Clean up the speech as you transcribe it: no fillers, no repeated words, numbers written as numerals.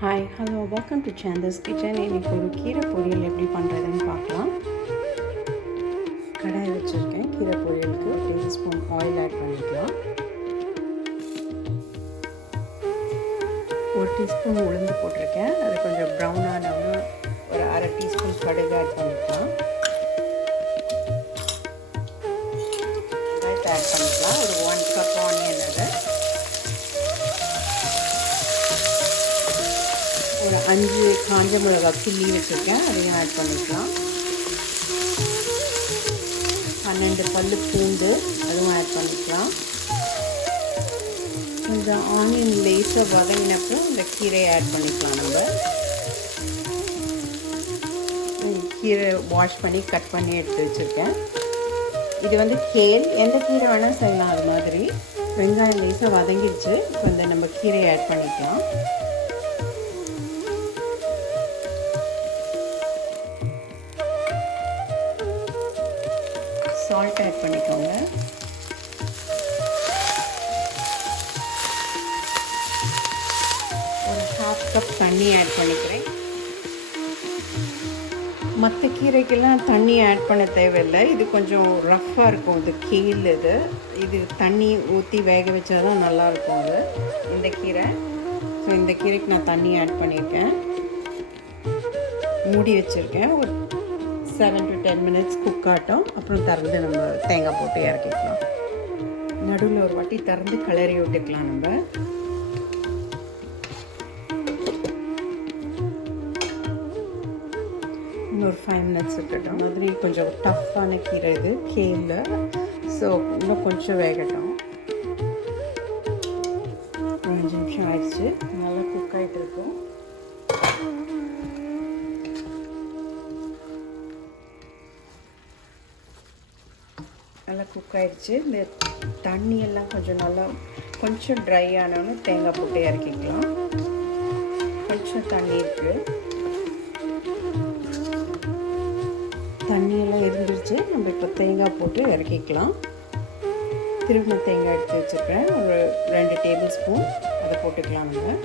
Hi hello welcome to Shantha's kitchen. இன்றைக்கி ஒரு கீரை பொரியல் எப்படி பண்ணுறதுன்னு பார்க்கலாம். கடாய் வச்சுருக்கேன். கீரை பொரியலுக்கு 1 டேபிள் ஸ்பூன் ஆயில் ஆட் பண்ணிக்கலாம். 1 டீஸ்பூன் உளுந்து போட்டிருக்கேன். அது கொஞ்சம் ப்ரௌன் ஆனவங்க ஒரு 1/2 டீஸ்பூன் கடுகு ஆட் பண்ணிக்கலாம். ஆட் பண்ணிக்கலாம். ஒரு 1 கப் ஆனியன், அது ஒரு 5 காஞ்ச மிளகாய் கிள்ளி வச்சுருக்கேன், அதையும் ஆட் பண்ணிக்கலாம். 12 பல்லு பூண்டு, அதுவும் ஆட் பண்ணிக்கலாம். இந்த ஆனியன் லேஸாக வதங்கினப்போ இந்த கீரையை ஆட் பண்ணிக்கலாம். நம்ம கீரை வாஷ் பண்ணி கட் பண்ணி எடுத்து வச்சுருக்கேன். இது வந்து கேல், எந்த கீரை வேணால் செய்யலாம். அது மாதிரி வெங்காயம் லேஸாக வதங்கிடுச்சு. இப்போ இந்த நம்ம கீரையை ஆட் பண்ணிக்கலாம். சால்ட் ஆட் பண்ணிக்கோங்க. ஒரு 1/2 கப் தண்ணி ஆட் பண்ணிக்கிறேன். மற்ற கீரைக்கெல்லாம் தண்ணி ஆட் பண்ண தேவையில்லை. இது கொஞ்சம் ரஃப்பாக இருக்கும். இது கேல், இது தண்ணி ஊற்றி வேக வச்சா தான் நல்லாயிருக்கும். அது இந்த கீரை. ஸோ இந்த கீரைக்கு நான் தண்ணி ஆட் பண்ணியிருக்கேன். மூடி வச்சுருக்கேன். ஒரு 7 to 10 மினிட்ஸ் குக் ஆட்டும். அப்புறம் திறந்து நம்ம தேங்காய் போட்டு இறக்கிக்கலாம். நடுவில் ஒரு வாட்டி திறந்து கிளறி விட்டுக்கலாம். நம்ம இன்னொரு 5 மினிட்ஸ் இருக்கட்டும். மாதிரி கொஞ்சம் டஃப்பான கீரை இது கேல. ஸோ இன்னும் கொஞ்சம் வேகட்டும். 5 நிமிஷம் ஆயிடுச்சு. நல்லா குக் ஆகிட்டு இருக்கும். நல்லா குக் ஆகிடுச்சு. இந்த தண்ணியெல்லாம் கொஞ்சம் ட்ரை ஆனோன்னு தேங்காய் போட்டு இறக்கிக்கலாம். கொஞ்சம் தண்ணி இருக்குது. தண்ணியெல்லாம் இருந்துருச்சு. நம்ம இப்போ தேங்காய் போட்டு இறக்கிக்கலாம். திருவின தேங்காய் எடுத்து வச்சுருக்கேன். ஒரு 2 டேபிள் ஸ்பூன் அதை போட்டுக்கலாம். நம்ம